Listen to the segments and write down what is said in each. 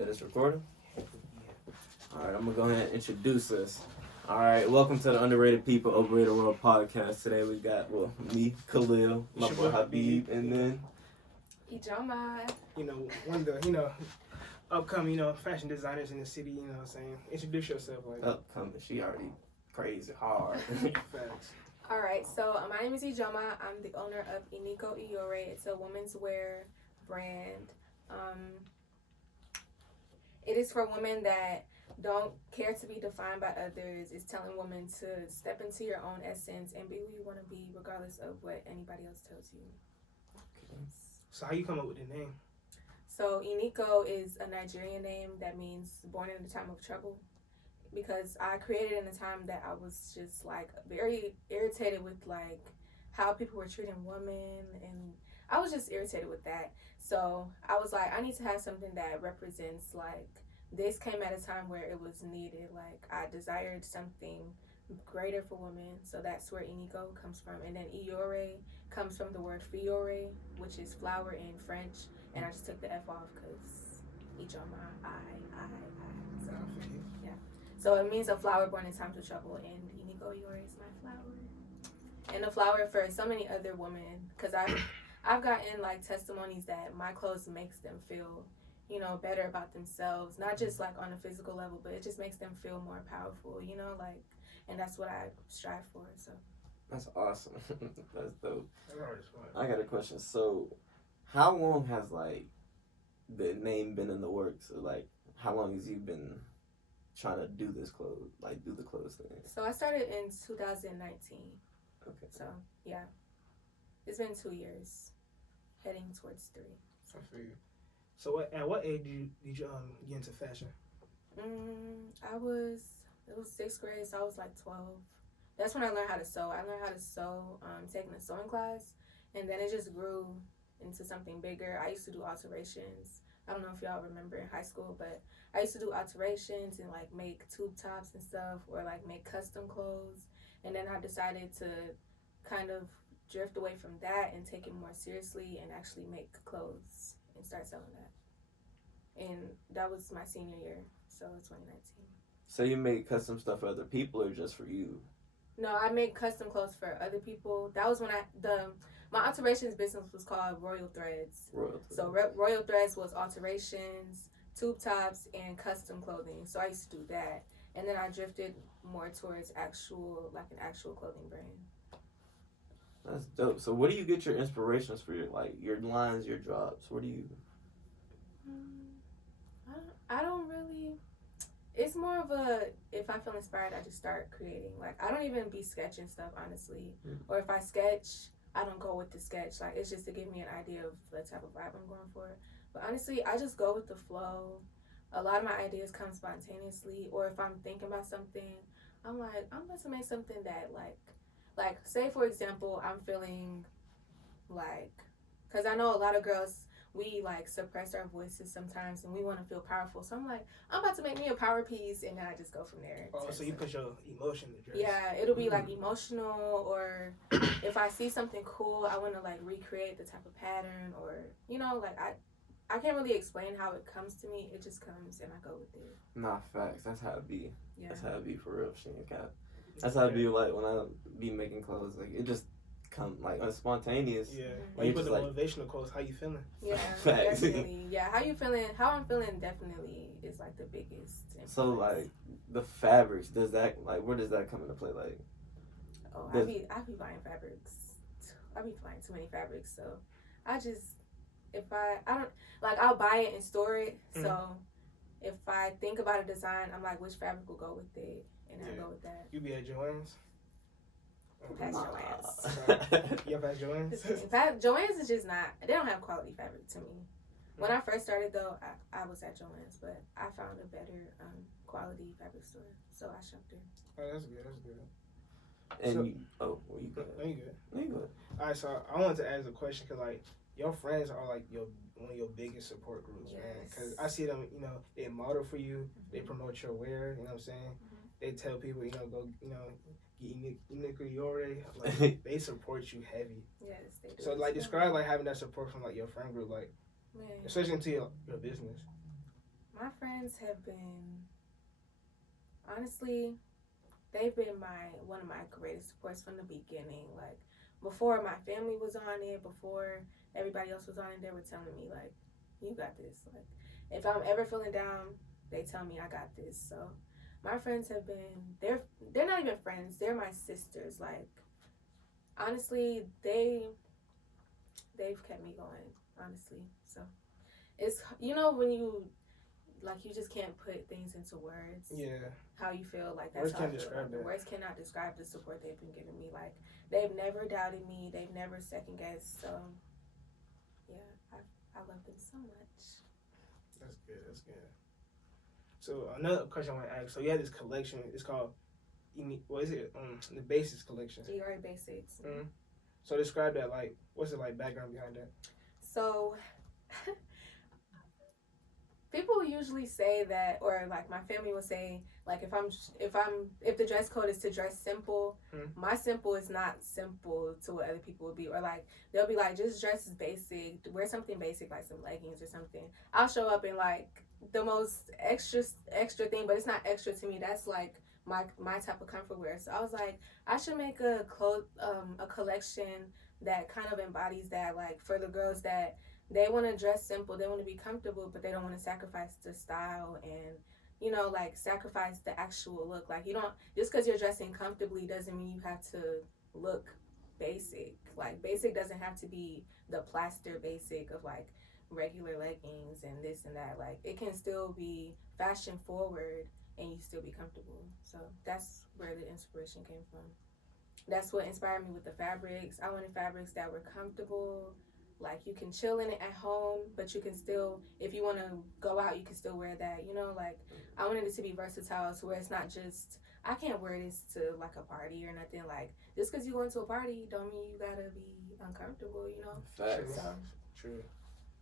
That it's recording? Alright, I'm gonna go ahead and introduce us. Alright, welcome to the Underrated People, Overrated World podcast. Today we got, me, Khalil, my boy Habib, and then Ijeoma. One of the, upcoming, fashion designers in the city, you know what I'm saying? Introduce yourself. Upcoming. She already crazy hard. Facts. Alright, so my name is Ijeoma. I'm the owner of Inikoiore. It's a women's wear brand. It is for women that don't care to be defined by others. It's telling women to step into your own essence and be who you want to be, regardless of what anybody else tells you. Okay. So how you come up with the name? So Iniko is a Nigerian name that means born in a time of trouble, because I created in a time that I was just like very irritated with like how people were treating women, and I was just irritated with that. So I was like, I need to have something that represents like this came at a time where it was needed. Like I desired something greater for women, so that's where Iniko comes from. And then Iore comes from the word fiore, which is flower in French, and I just took the F off because Ijeoma, So yeah, so it means a flower born in times of trouble, and Inikoiore is my flower. And a flower for so many other women, because I've gotten like testimonies that my clothes makes them feel, better about themselves, not just like on a physical level, but it just makes them feel more powerful, like, and that's what I strive for. So That's awesome. That's dope. That's always fun. I got a question. So, how long has like the name been in the works? Or, like, how long has you been trying to do this clothes, like do the clothes thing? So I started in 2019. Okay. So yeah, it's been 2 years, heading towards 3. I feel you. So at what age did you get into fashion? It was 6th grade, so I was like 12. That's when I learned how to sew. I learned how to sew, taking a sewing class, and then it just grew into something bigger. I used to do alterations. I don't know if y'all remember in high school, but I used to do alterations and like make tube tops and stuff, or like make custom clothes. And then I decided to kind of drift away from that and take it more seriously and actually make clothes and start selling that. And that was my senior year, so 2019. So you make custom stuff for other people or just for you? No, I made custom clothes for other people. That was when my alterations business was called Royal Threads. So Royal Threads was alterations, tube tops, and custom clothing. So I used to do that, and then I drifted more towards an actual clothing brand. That's dope. So where do you get your inspirations for your lines, your drops? Where do you? I don't really. It's more of if I feel inspired, I just start creating. Like, I don't even be sketching stuff, honestly. Or if I sketch, I don't go with the sketch. Like, it's just to give me an idea of the type of vibe I'm going for. But honestly, I just go with the flow. A lot of my ideas come spontaneously. Or if I'm thinking about something, I'm like, I'm about to make something that, like say, for example, I'm feeling like, because I know a lot of girls, we like suppress our voices sometimes and we want to feel powerful. So I'm like, I'm about to make me a power piece, and then I just go from there. Oh, so you put your emotion in the dress. Yeah, it'll be like emotional, or if I see something cool, I want to like recreate the type of pattern, or like I can't really explain how it comes to me. It just comes and I go with it. Nah, facts. That's how it be. Yeah. That's how it be for real. That's how it be like when I be making clothes. Like it just come like spontaneous. Yeah. Like, you put the like, motivational quotes. How you feeling? Yeah, Facts. definitely. Yeah, how you feeling? How I'm feeling definitely is like the biggest influence. So like the fabrics, does that like where does that come into play? Like, oh, I be buying fabrics. I be buying too many fabrics. So I just I don't like, I'll buy it and store it. So if I think about a design, I'm like, which fabric will go with it, and I go with that. You be at Joann's? Pass Joann's. You pass Joann's? Joann's is just not. They don't have quality fabric to me. When I first started though, I was at Joann's, but I found a better quality fabric store, so I shopped there. Oh, that's good. That's good. And so, well, you good? No, you good. No, you good. All right, so I wanted to ask a question because like your friends are like one of your biggest support groups, yes. man. Because I see them, they model for you, they promote your wear. You know what I'm saying? They tell people, go, get Inikoiore. Like they support you heavy. Yes, they do. So like describe like having that support from like your friend group, like man, especially into your business. My friends have been, honestly, they've been one of my greatest supports from the beginning. Like, before my family was on it, before everybody else was on it, they were telling me, like, you got this. Like, if I'm ever feeling down, they tell me I got this. So my friends have been, they're not even friends, they're my sisters. Like, honestly, they've kept me going, honestly. So it's, when you, like, you just can't put things into words. Yeah. How you feel, like, that's Words how I can't feel. describe that. Words cannot describe the support they've been giving me. Like, they've never doubted me, they've never second guessed. So yeah, I love them so much. That's good. That's good. So another question I want to ask. So you have this collection. It's called, what is it? The Basics collection. Ijeoma Basics. Mm-hmm. So describe that. Like, what's the background behind that? So people usually say that, or like my family will say, like, if the dress code is to dress simple, my simple is not simple to what other people would be, or like they'll be like, just dress basic, wear something basic like some leggings or something. I'll show up in like the most extra thing, but it's not extra to me. That's like my type of comfort wear. So I was like, I should make a collection that kind of embodies that, like, for the girls that they want to dress simple, they want to be comfortable, but they don't want to sacrifice the style and, like, sacrifice the actual look. Like, you don't, just because you're dressing comfortably doesn't mean you have to look basic. Like, basic doesn't have to be the plaster basic of like regular leggings and this and that. Like, it can still be fashion forward and you still be comfortable. So that's where the inspiration came from. That's what inspired me with the fabrics. I wanted fabrics that were comfortable. Like, you can chill in it at home, but you can still, if you want to go out, you can still wear that. Like, I wanted it to be versatile, to where it's not just, I can't wear this to like a party or nothing. Like, just because you go into a party don't mean you gotta be uncomfortable. Facts. So, True.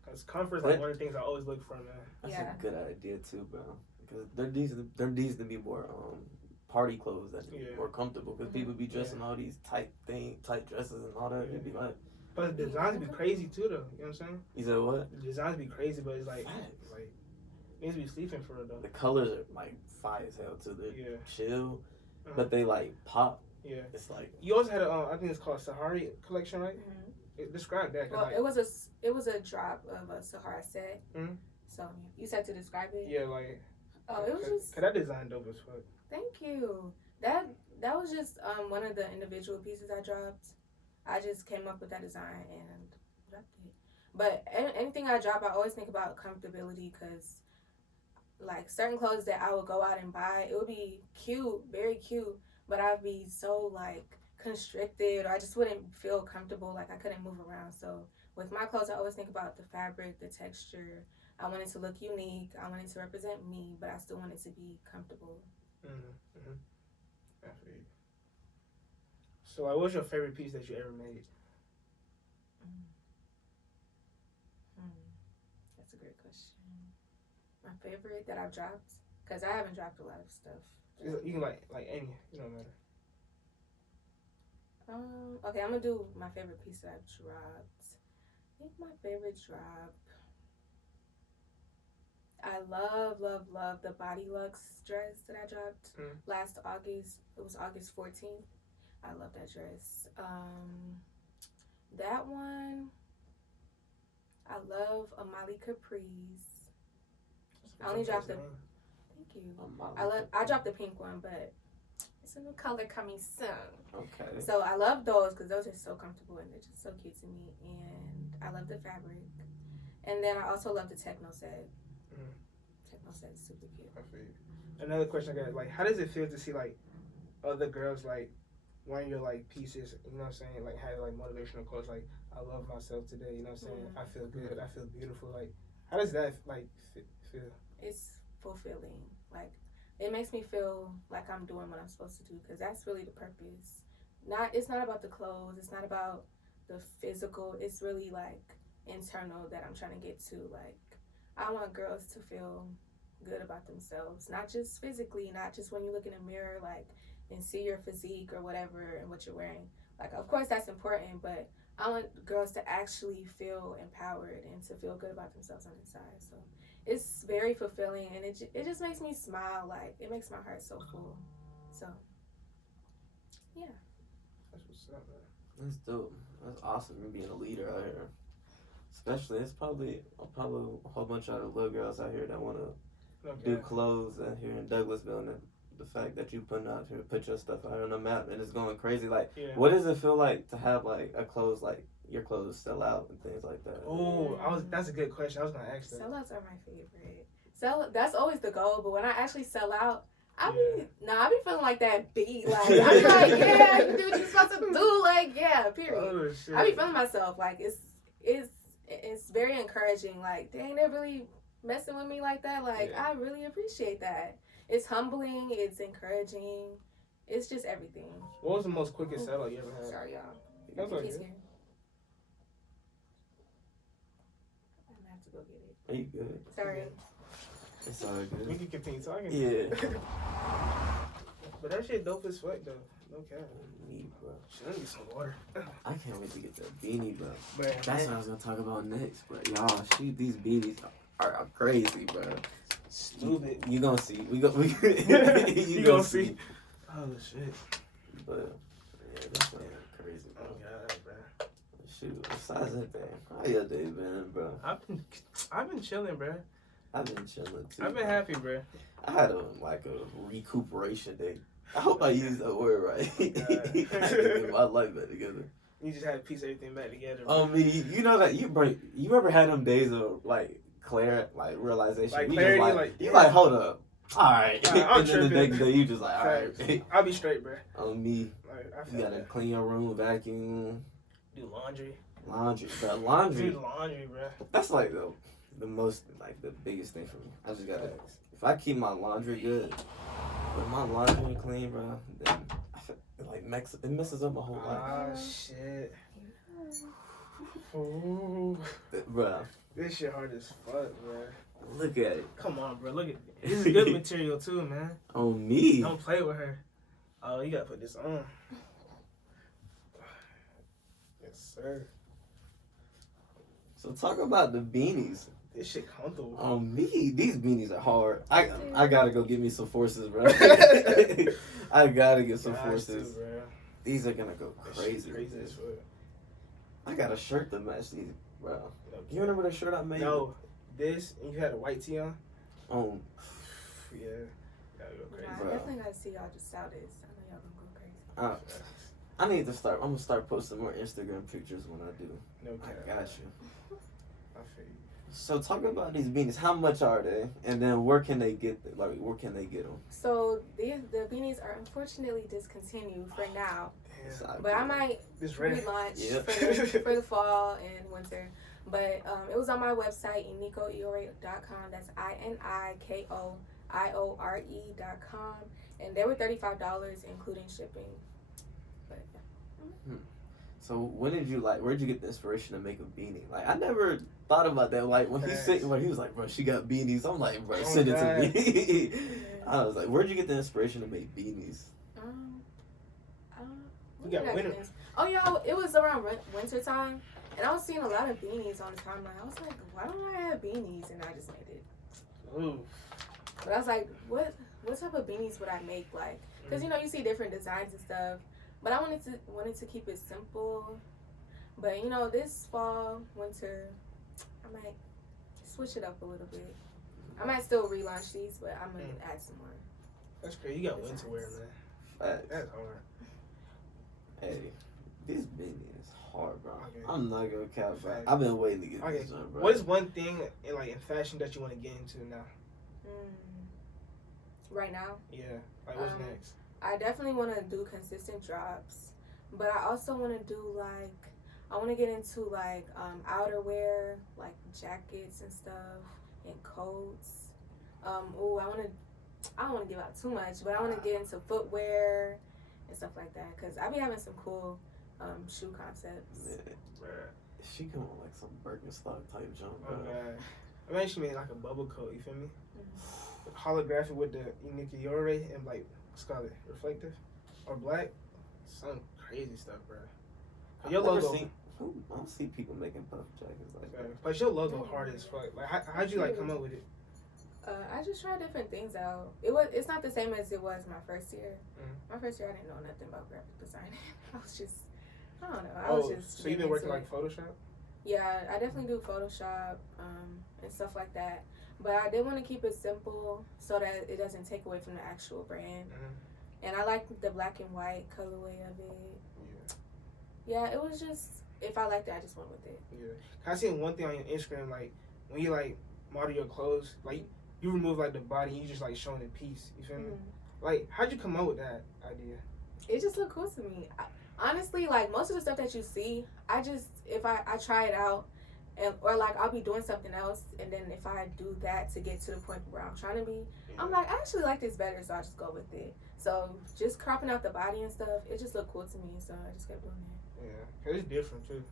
Because comfort is like one of the things I always look for, man. That's a good idea too, bro. Because there needs to be more party clothes that are more comfortable. Because people be dressing all these tight dresses and all that. It'd be like. But the designs be crazy too, though. You know what I'm saying? You said what? The designs be crazy, but it's like needs to be sleeping for it though. The colors are like fire as hell too. They're chill, but they like pop. Yeah. It's like you also had I think it's called Sahari collection, right? Describe that. Well, it was a drop of a Sahara set. So you said to describe it. Yeah, like. Oh, it was just. Cause that design dope as fuck. Thank you. That was just one of the individual pieces I dropped. I just came up with that design and dropped it. But anything I drop, I always think about comfortability, because, like, certain clothes that I would go out and buy, it would be cute, very cute, but I'd be so, like, constricted, or I just wouldn't feel comfortable, like I couldn't move around. So with my clothes, I always think about the fabric, the texture. I want it to look unique. I want it to represent me, but I still want it to be comfortable. So, like, what's your favorite piece that you ever made? That's a great question. My favorite that I've dropped, because I haven't dropped a lot of stuff. You can like any, it don't matter. Okay, I'm gonna do my favorite piece that I've dropped. I think my favorite drop, I love the Body Luxe dress that I dropped last August. It was August 14th. I love that dress. That one, I love Amali Caprice. I only dropped the. Thank you. I dropped the pink one, but it's a new color coming soon. Okay. So I love those because those are so comfortable and they're just so cute to me. And I love the fabric. And then I also love the techno set. Techno set is super cute. I feel you. Another question I got, like, how does it feel to see like other girls like wearing your like pieces? You know what I'm saying? Like, have like motivational quotes like, "I love myself today." You know what I'm saying? I feel good. I feel beautiful. Like, how does that like feel? It's fulfilling. Like, it makes me feel like I'm doing what I'm supposed to do, because that's really the purpose. It's not about the clothes. It's not about the physical. It's really like internal that I'm trying to get to. Like, I want girls to feel good about themselves, not just physically, not just when you look in a mirror, like, and see your physique or whatever and what you're wearing. Like, of course that's important, but I want girls to actually feel empowered and to feel good about themselves on the inside. So it's very fulfilling, and it just makes me smile. Like, it makes my heart so full. So, yeah. That's what's up, man. That's dope. That's awesome. You being a leader out here. Especially, it's probably a whole bunch of other little girls out here that want to do clothes out here in Douglasville. And the fact that you put your stuff out here on the map and it's going crazy. Like, what does it feel like to have like your clothes sell out and things like that? Oh, that's a good question. I was gonna ask that. Sellouts are my favorite. That's always the goal. But when I actually sell out, I be feeling like that beat. Like, I be like, yeah, you do what you're supposed to do. Like, yeah, period. Oh, shit. I be feeling myself like it's very encouraging. Like, dang, they're really messing with me like that. Like, I really appreciate that. It's humbling. It's encouraging. It's just everything. What was the most quickest sellout you ever had? Sorry, y'all. That's okay. I'm gonna have to go get it. Are you good? Sorry. It's all good. We can continue talking. Yeah. But that shit dope as fuck though. No cap. Me, bro. Let me get some water. I can't wait to get that beanie, bro. Man, That's what I was gonna talk about next, bro. Y'all, these beanies are crazy, bro. Stupid. You gonna see. We you gonna see. Oh shit. But yeah, that's crazy, bro. Oh god, bro. Shoot, besides that thing, how your day been, bro? I've been chilling, bro. I've been chilling too. I've been happy, bro. I had a recuperation day. I hope I used that word right. I had to get my life back together. You just had to piece everything back together. Bro. You know that you ever had them days of realization? Like you clarity, just you like, hold up. All right. I'm and then the tripping. next day you just like, all right. I'll be straight, bro. On me. Like, I You gotta clean your room, vacuum. do laundry. The laundry. Do laundry, bro. That's like the biggest thing for me. I just gotta, if I keep my laundry good, when my laundry clean, bro, then I feel it messes up my whole life. Ah, shit. Ooh. Bro. This shit hard as fuck, bro. Look at it. Come on, bro. Look at this. Is good material too, man. On me. Don't play with her. Oh, you gotta put this on. Yes, sir. So talk about the beanies. This shit comfortable. On me, these beanies are hard. I gotta go get me some forces, bro. I gotta get some forces. Bro. These are gonna go crazy. Crazy as fuck. I got a shirt to match these, bro. You remember the shirt I made? No, this and you had a white tee on. Yeah. Gotta go crazy. I definitely gotta see y'all just sell this. I know y'all gonna go crazy. I need to start. I'm gonna start posting more Instagram pictures when I do. No cap. I got you. I feel you. So talk about these beanies. How much are they? And then where can they get them? Where can they get them? So the beanies are unfortunately discontinued for now. Damn. But I might relaunch for the fall and winter. But it was on my website, Inikoiore.com. That's INIKOIORE.com. And they were $35 including shipping. But yeah. So where'd you get the inspiration to make a beanie? Like, I never thought about that. Like, when he was like, bro, she got beanies. I'm like, bro, send it to me. I was like, where'd you get the inspiration to make beanies? You got winter. Oh yeah, it was around winter time, and I was seeing a lot of beanies on the timeline. I was like, why don't I have beanies? And I just made it. Ooh. But I was like, what type of beanies would I make? Like, because you see different designs and stuff. But I wanted to keep it simple. But this fall, winter, I might switch it up a little bit. I might still relaunch these, but I'm gonna add some more. That's crazy. You got winter wear, man. That's hard. Hey, this beanie is hard, bro. Okay. I'm not gonna cap. I've been waiting to get this one, bro. What is one thing in fashion that you want to get into now? Right now? Yeah. Like, what's next? I definitely want to do consistent drops, but I also want to do I want to get into outerwear, like jackets and stuff, and coats. I don't want to give out too much, but I want to get into footwear and stuff like that, because I be having some cool shoe concepts. Yeah. She come on like some Birkenstock type jump, bro. I mean, she made like a bubble coat, you feel me? Holographic with the Inikoiore and what's called it, reflective or black. Some crazy stuff, bro. Your logo. I don't see people making puff jackets like that. But your logo hard as fuck. Like, how'd you come up with it? I just tried different things out. It's not the same as it was my first year. My first year I didn't know nothing about graphic design. I was just I don't know. I was just. So you've been working like Photoshop? Yeah, I definitely do Photoshop and stuff like that. But I did want to keep it simple so that it doesn't take away from the actual brand. And I like the black and white colorway of it. Yeah, it was just, if I liked it, I just went with it. Yeah. I seen one thing on your Instagram, like when you like model your clothes, like you remove like the body, and you just like showing the piece. You feel me? Like, how'd you come up with that idea? It just looked cool to me. Honestly, like most of the stuff that you see, if I try it out, or like I'll be doing something else, and then if I do that to get to the point where I'm trying to be, I'm like, I actually like this better, so I just go with it. So just cropping out the body and stuff, it just looked cool to me, so I just kept doing it. Yeah, it's different too.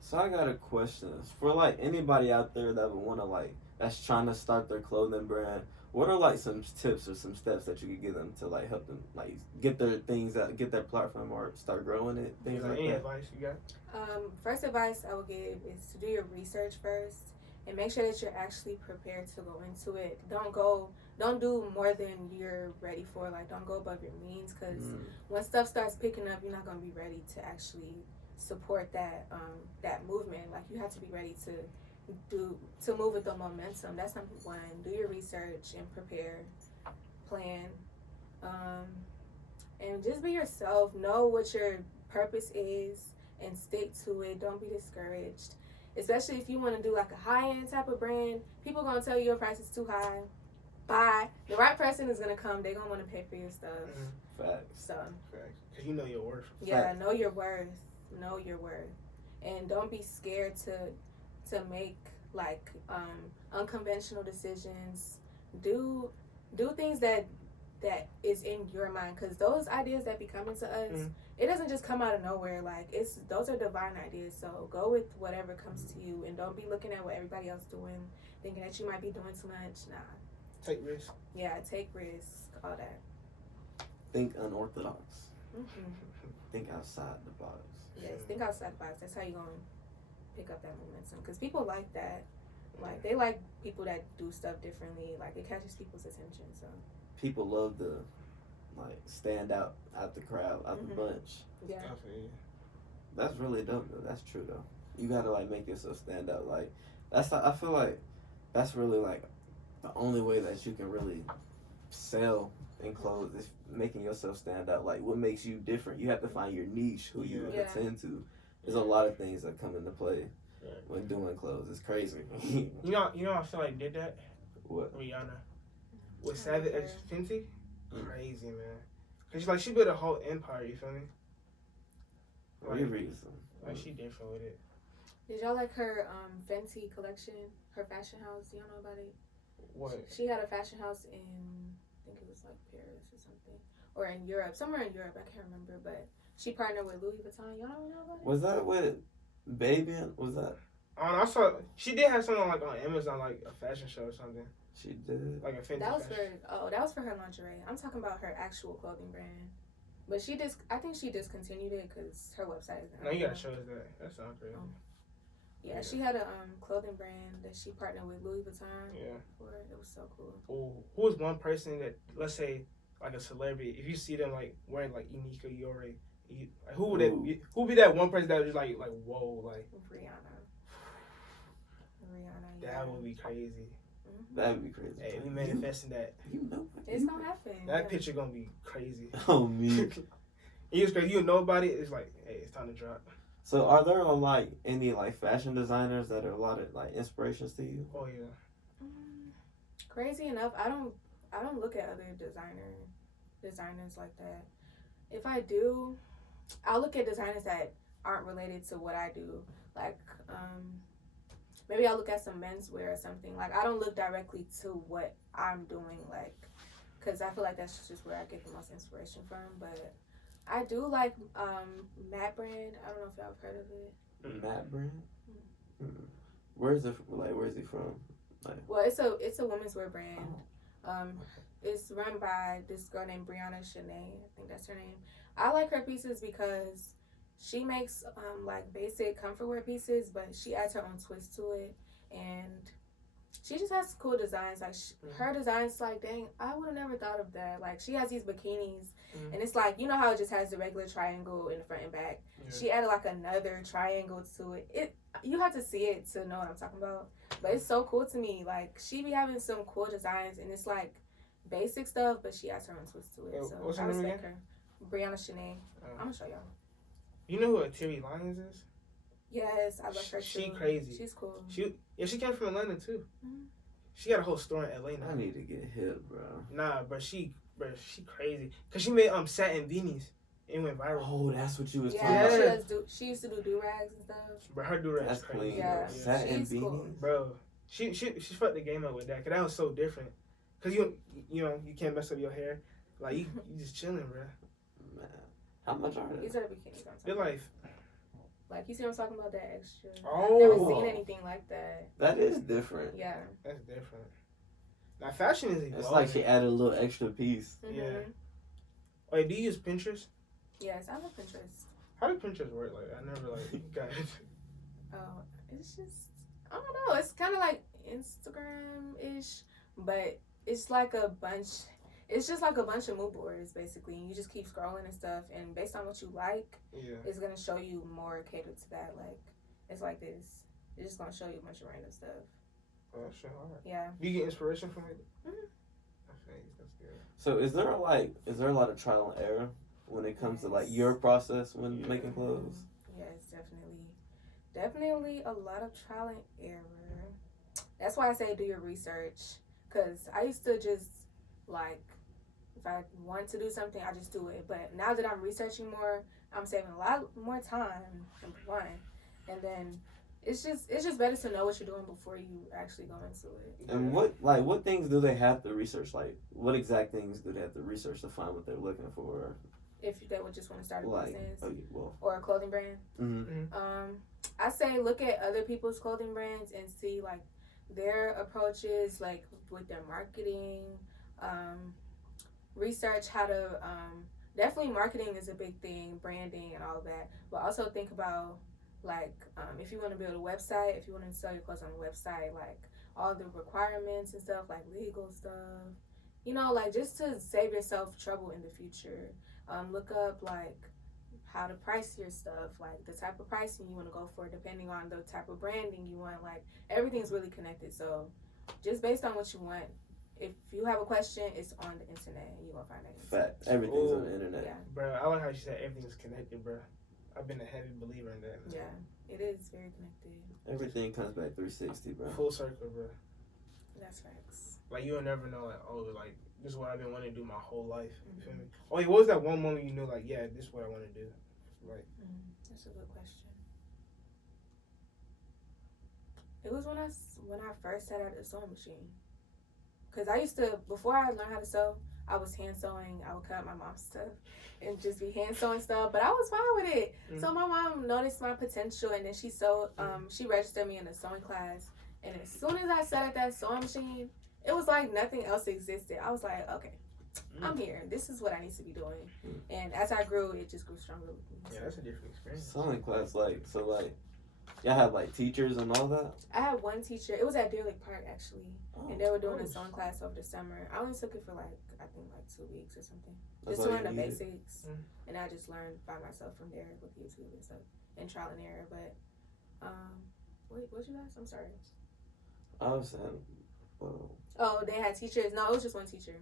So I got a question for like anybody out there that would want to like that's trying to start their clothing brand. What are like some tips or some steps that you could give them to like help them like get their things out, get their platform or start growing it? Things like any that. Advice you got? First advice I would give is to do your research first and make sure that you're actually prepared to go into it. Don't do more than you're ready for. Like don't go above your means, because when stuff starts picking up, you're not gonna be ready to actually support that movement. Like you have to be ready to move with the momentum. That's number one. Do your research and prepare, plan, and just be yourself. Know what your purpose is and stick to it. Don't be discouraged, especially if you want to do like a high-end type of brand. People gonna tell you your price is too high. Bye. The right person is gonna come. They're gonna want to pay for your stuff. Facts. So because you know your worth. Yeah, know your worth. Know your worth, and don't be scared to make like unconventional decisions. Do things that is in your mind, because those ideas that be coming to us, it doesn't just come out of nowhere. Like those are divine ideas. So go with whatever comes to you, and don't be looking at what everybody else doing, thinking that you might be doing too much. Nah. Take risks. Yeah, take risks. All that. Think unorthodox. Think outside the box. Yes, think outside the box. That's how you're going to pick up that momentum. Because people like that. Like, they like people that do stuff differently. Like, it catches people's attention, so. People love to, like, stand out the crowd, out the bunch. Yeah. That's really dope, though. That's true, though. You got to, like, make yourself stand out. Like, I feel like that's really, like, the only way that you can really sell in clothes is making yourself stand out. Like, what makes you different? You have to find your niche, who you attend to. There's a lot of things that come into play when doing clothes. It's crazy. you know, I feel like did that. What? Rihanna with Savage X Fenty. Crazy, man. Cause she built a whole empire. You feel me? Like she different with it. Did y'all like her Fenty collection? Her fashion house. Do y'all know about it? What? She had a fashion house in, I think it was like Paris or something, or in Europe, somewhere in Europe. I can't remember, but she partnered with Louis Vuitton. Y'all don't know about it? Was that with Baby? Was that? I saw she did have something like on Amazon, like a fashion show or something. She did. Like a Fenty. That was for her lingerie. I'm talking about her actual clothing brand. But I think she discontinued it because her website isn't. No, you gotta show us that. That sounds crazy. Yeah, she had a clothing brand that she partnered with Louis Vuitton. Yeah. For it. It was so cool. Oh, who is one person that, let's say, like a celebrity, if you see them like wearing like Inikoiore, who would be that one person that was just like whoa, like Rihanna. That would be crazy. That would be crazy. Hey, we manifesting that. You know. It's gonna happen. That picture gonna be crazy. Oh me. It's crazy. You know about it. It's like, hey, it's time to drop. So are there like any like fashion designers that are a lot of like inspirations to you? Oh yeah. Crazy enough, I don't look at other designers like that. If I do, I'll look at designers that aren't related to what I do. Like maybe I'll look at some menswear or something. Like I don't look directly to what I'm doing, like, because I feel like that's just where I get the most inspiration from. But I do like Matte Brand. I don't know if y'all have heard of it. Matte Brand? Where is it? Like, where is he from? Like, well, it's a women's wear brand. It's run by this girl named Brianna Shanae. I think that's her name. I like her pieces because she makes like basic comfort wear pieces, but she adds her own twist to it. And She just has cool designs. Like her designs, like dang, I would have never thought of that. Like she has these bikinis, and it's like you know how it just has the regular triangle in the front and back. Yeah. She added like another triangle to it. You have to see it to know what I'm talking about. But it's so cool to me. Like she be having some cool designs, and it's like basic stuff, but she has her own twist to it. So what's her I name respect again? her. Brianna Shanae. I'm gonna show y'all. You know who Terry Lyons is? Yes, I love her too. She crazy. She's cool. She came from Atlanta too. Mm-hmm. She got a whole store in LA now. I need to get hip, bro. Nah, but she crazy. Cause she made satin beanies. It went viral. Oh, that's what you was talking about. Yeah, she used to do do-rags and stuff. But her do-rags crazy. Clean, yeah. Satin beanies. Cool. Bro, she fucked the game up with that. Cause that was so different. Cause you can't mess up your hair. Like you just chilling, bro. Man, how much are they? These are the bikinis. They're like you see what I'm talking about, that extra. Oh. I've never seen anything like that. That is different. Yeah. That's different. Now fashion is evolving. It's like she added a little extra piece. Mm-hmm. Yeah. Wait, do you use Pinterest? Yes, I love Pinterest. How does Pinterest work? Like I never got it. Oh, it's just I don't know. It's kind of like Instagram-ish, but it's like a bunch. It's just like a bunch of mood boards, basically. You just keep scrolling and stuff, and based on what you like, it's gonna show you more catered to that. Like, it's like this. It's just gonna show you a bunch of random stuff. Oh, shit, all right. Yeah. Do you get inspiration from it? Mm-hmm. Okay, that's good. So, is there a lot of trial and error when it comes to like your process when making clothes? Yes, definitely a lot of trial and error. That's why I say do your research, cause I used to just like. If I want to do something, I just do it. But now that I'm researching more, I'm saving a lot more time, number one. And then it's just better to know what you're doing before you actually go into it. And what things do they have to research? Like, what exact things do they have to research to find what they're looking for? If they would just want to start a business well, or a clothing brand. Mm-hmm. I say look at other people's clothing brands and see like their approaches, like with their marketing. Research how to definitely marketing is a big thing, branding and all of that, but also think about like if you want to build a website, if you want to sell your clothes on a website, like all the requirements and stuff, like legal stuff, like just to save yourself trouble in the future. Look up like how to price your stuff, like the type of pricing you want to go for depending on the type of branding you want. Like everything's really connected, so just based on what you want. If you have a question, it's on the internet. You're going to find it. Fact. Everything's on the internet. Yeah. Bro, I like how you said everything's connected, bro. I've been a heavy believer in that. Yeah, it is very connected. Everything comes back 360, bro. Full circle, bro. That's facts. Like, you'll never know, like, oh, like, this is what I've been wanting to do my whole life. You feel me? Oh, what was that one moment you knew, like, yeah, this is what I want to do? Like, that's a good question. It was when I first sat at the sewing machine. Because I used to, before I learned how to sew, I was hand sewing. I would cut out my mom's stuff and just be hand sewing stuff. But I was fine with it. So my mom noticed my potential, and then she she registered me in a sewing class. And as soon as I sat at that sewing machine, it was like nothing else existed. I was like, okay, I'm here. This is what I need to be doing. And as I grew, it just grew stronger with me. Yeah, that's a different experience. Sewing class, y'all have like teachers and all that? I had one teacher. It was at Deer Lake Park actually, and they were doing a sewing class over the summer. I only took it for I think 2 weeks or something, just to learn the basics. And I just learned by myself from there with YouTube and stuff and trial and error. But wait, what you ask? I'm sorry. I was saying, oh, they had teachers. No, it was just one teacher.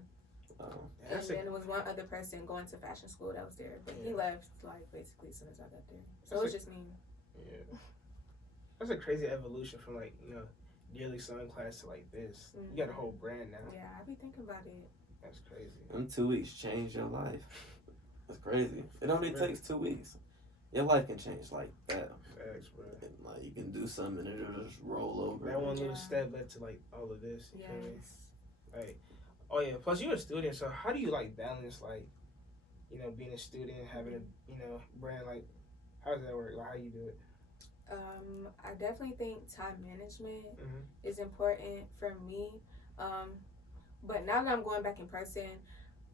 Oh. And then it was one other person going to fashion school that was there, but he left basically as soon as I got there. So it was just me. Yeah. That's a crazy evolution from yearly sewing class to this. You got a whole brand now. Yeah, I be thinking about it. That's crazy. Them 2 weeks changed your life. That's crazy. It only takes 2 weeks. Your life can change like that. Facts, bro. And, you can do something and it'll just roll over. That one little step led to all of this. You feel me? Oh yeah. Plus you're a student, so how do you balance being a student, having a brand? How does that work? How do you do it? I definitely think time management is important for me. But now that I'm going back in person,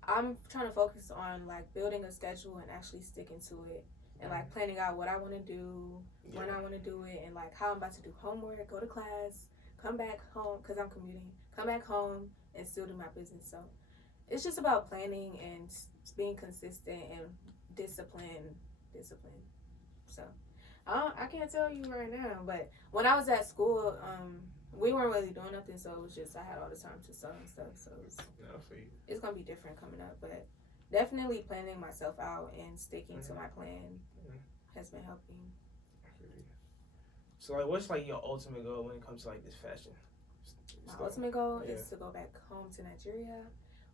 I'm trying to focus on building a schedule and actually sticking to it and planning out what I want to do, when I want to do it, and how I'm about to do homework, go to class, come back home because I'm commuting. Come back home and still do my business. So it's just about planning and being consistent and discipline. So I can't tell you right now, but when I was at school, we weren't really doing nothing, so it was just I had all the time to sew and stuff. So it's gonna be different coming up, but definitely planning myself out and sticking to my plan has been helping. So like, what's like your ultimate goal when it comes to like this fashion? My ultimate goal is to go back home to Nigeria,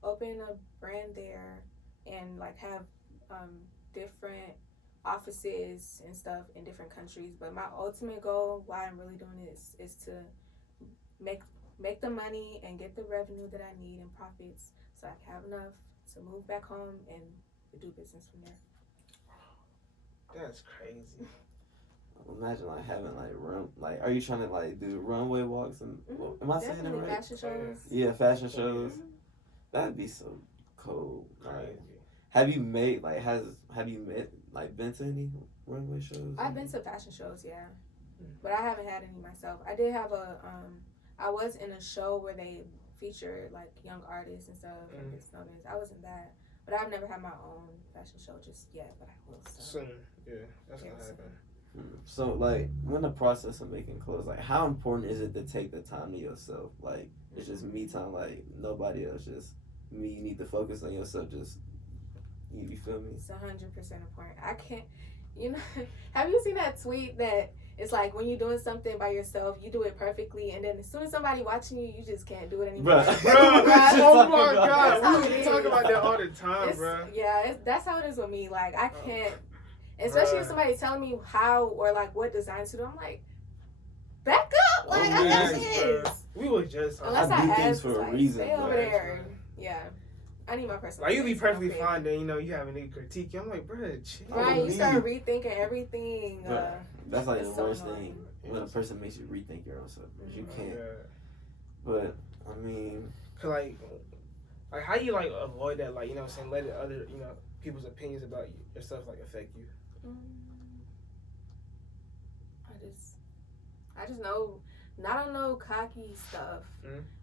open a brand there, and like have different offices and stuff in different countries. But my ultimate goal, why I'm really doing this, is to make the money and get the revenue that I need and profits, so I can have enough to move back home and do business from there. That's crazy. Imagine like having like are you trying to like do runway walks and am I saying it right? Fashion shows. Yeah, fashion shows. That'd be so cool. Crazy. Like, have you been to any runway shows? I've been to fashion shows, yeah, but I haven't had any myself. I did have I was in a show where they featured like young artists and stuff. I was in that, but I've never had my own fashion show just yet. But I will soon. Yeah, that's gonna happen. So, like, when the process of making clothes, like, how important is it to take the time to yourself? Like, it's just me time, like, nobody else, just me. You need to focus on yourself, just, you feel me? It's 100% important. I can't, have you seen that tweet that it's like when you're doing something by yourself, you do it perfectly, and then as soon as somebody watching you, you just can't do it anymore. Bro, oh my God, we talk about that all the time, bro. Yeah, that's how it is with me. Like, I can't. Especially if somebody's telling me how or like what design to do, I'm like, back up! Like, I got this. We were just unless I do ask, things for a reason. Stay over there. Yeah, I need my personal. Like, you be perfectly fine, then you have any critique. I'm like, bro, chill. Right, you start rethinking everything. That's like the worst thing when a person makes you rethink your own stuff. You can't. But I mean, cause like how do you like avoid that? Like, saying, let other people's opinions about your stuff like affect you. I just know, not on no cocky stuff.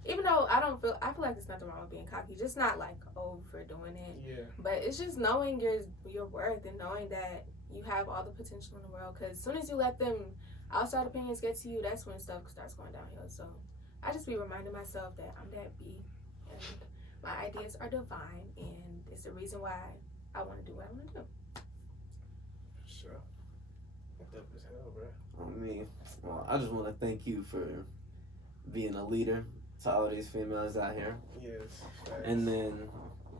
Even though I feel like there's nothing wrong with being cocky, just not like overdoing it. Yeah. But it's just knowing your worth and knowing that you have all the potential in the world. Because as soon as you let them outside opinions get to you, that's when stuff starts going downhill. So I just be reminding myself that I'm that big and my ideas are divine, and it's the reason why I want to do what I want to do. Sure. Dope as hell, bro. I mean, well, I just want to thank you for being a leader to all these females out here. Yes. Thanks. And then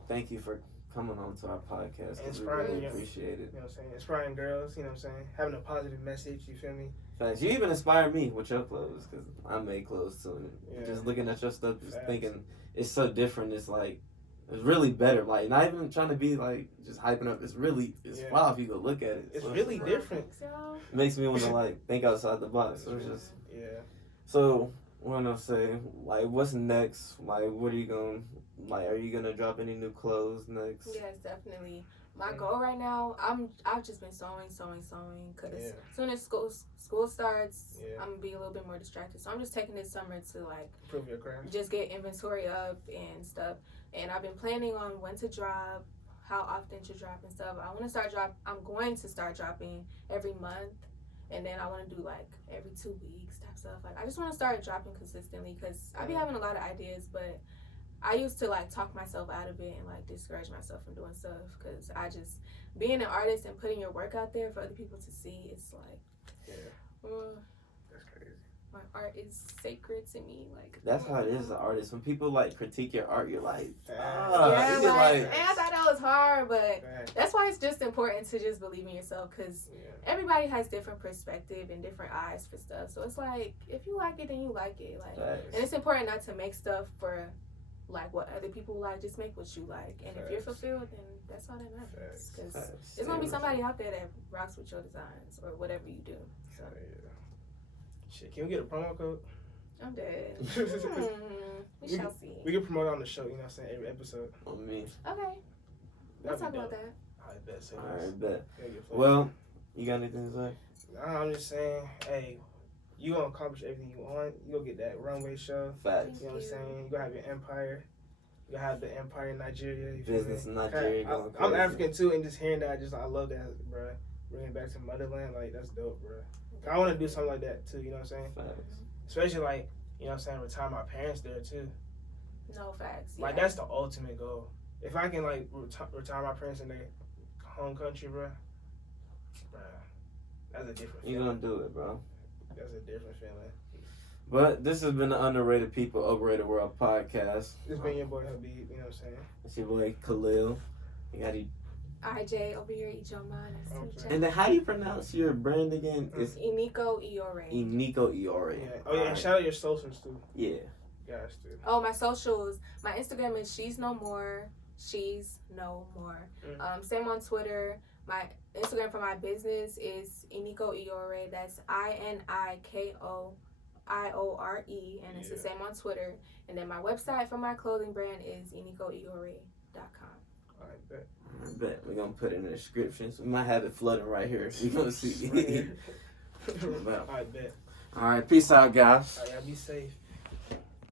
thank you for coming on to our podcast, because we really appreciate it. You know what I'm saying? Inspiring girls, you know what I'm saying? Having a positive message, you feel me? Facts. You even inspired me with your clothes, because I made clothes too. And just looking at your stuff, just thinking it's so different. It's like, it's really better. Like, not even trying to be like just hyping up. It's wow if you go look at it. It's really different. It makes me want to like think outside the box. So it's just So what I'm say, like, what's next? Like, what are you gonna like? Are you gonna drop any new clothes next? Yes, definitely. My goal right now, I've just been sewing, because as soon as school starts, I'm gonna be a little bit more distracted. So I'm just taking this summer to like improve your craft, just get inventory up and stuff. And I've been planning on when to drop, how often to drop and stuff. I'm going to start dropping every month, and then I want to do like every 2 weeks type stuff. Like, I just want to start dropping consistently, because I be having a lot of ideas, but I used to like talk myself out of it and like discourage myself from doing stuff, because being an artist and putting your work out there for other people to see, it's like, that's crazy. My art is sacred to me. Like, that's how it is as an artist. When people like critique your art, you're like, man, I thought that was hard, but that's why it's just important to just believe in yourself, because everybody has different perspective and different eyes for stuff. So it's like, if you like it, then you like it. Like, and it's important not to make stuff for like what other people like. Just make what you like, and if you're fulfilled, then that's all that matters. Because there's gonna be somebody out there that rocks with your designs or whatever you do. So. Shit, can we get a promo code? I'm dead. We shall see. We can promote it on the show, you know what I'm saying, every episode. On me. Okay. We'll talk about that. Alright, bet. Well, you got anything to say? Nah, I'm just saying, hey, you gonna accomplish everything you want. You gonna get that runway show. Facts. You know what I'm saying? You gonna have your empire. You gonna have the empire in Nigeria. You feel Business me? in Nigeria going I'm crazy. African too, and just hearing that, I love that, bro. Bringing it back to motherland, like that's dope, bro. I want to do something like that too. You know what I'm saying? Facts. Especially like, you know what I'm saying, retire my parents there too. No facts. Like that's the ultimate goal. If I can like retire my parents in their home country, bro, that's a different feeling. You gonna do it, bro. That's a different feeling. But this has been the Underrated People, Overrated World podcast. It's been your boy Habib, you know what I'm saying? It's your boy Khalil. You got you. IJ over here, Ijeoma. Nice to meet you. And then how do you pronounce your brand again? It's Inikoiore. Inikoiore. Yeah. Oh yeah, and shout out your socials too. Yeah. Guys too. Oh, my socials. My Instagram is She's No More. She's No More. Same on Twitter. My Instagram for my business is Inikoiore. That's INIKOIORE, and it's the same on Twitter. And then my website for my clothing brand is inikoiore.com. Alright, bet. I bet we're gonna put it in the description. So we might have it flooding right here. We're gonna see. Alright, bet. All right, peace out, guys. Alright, y'all be safe.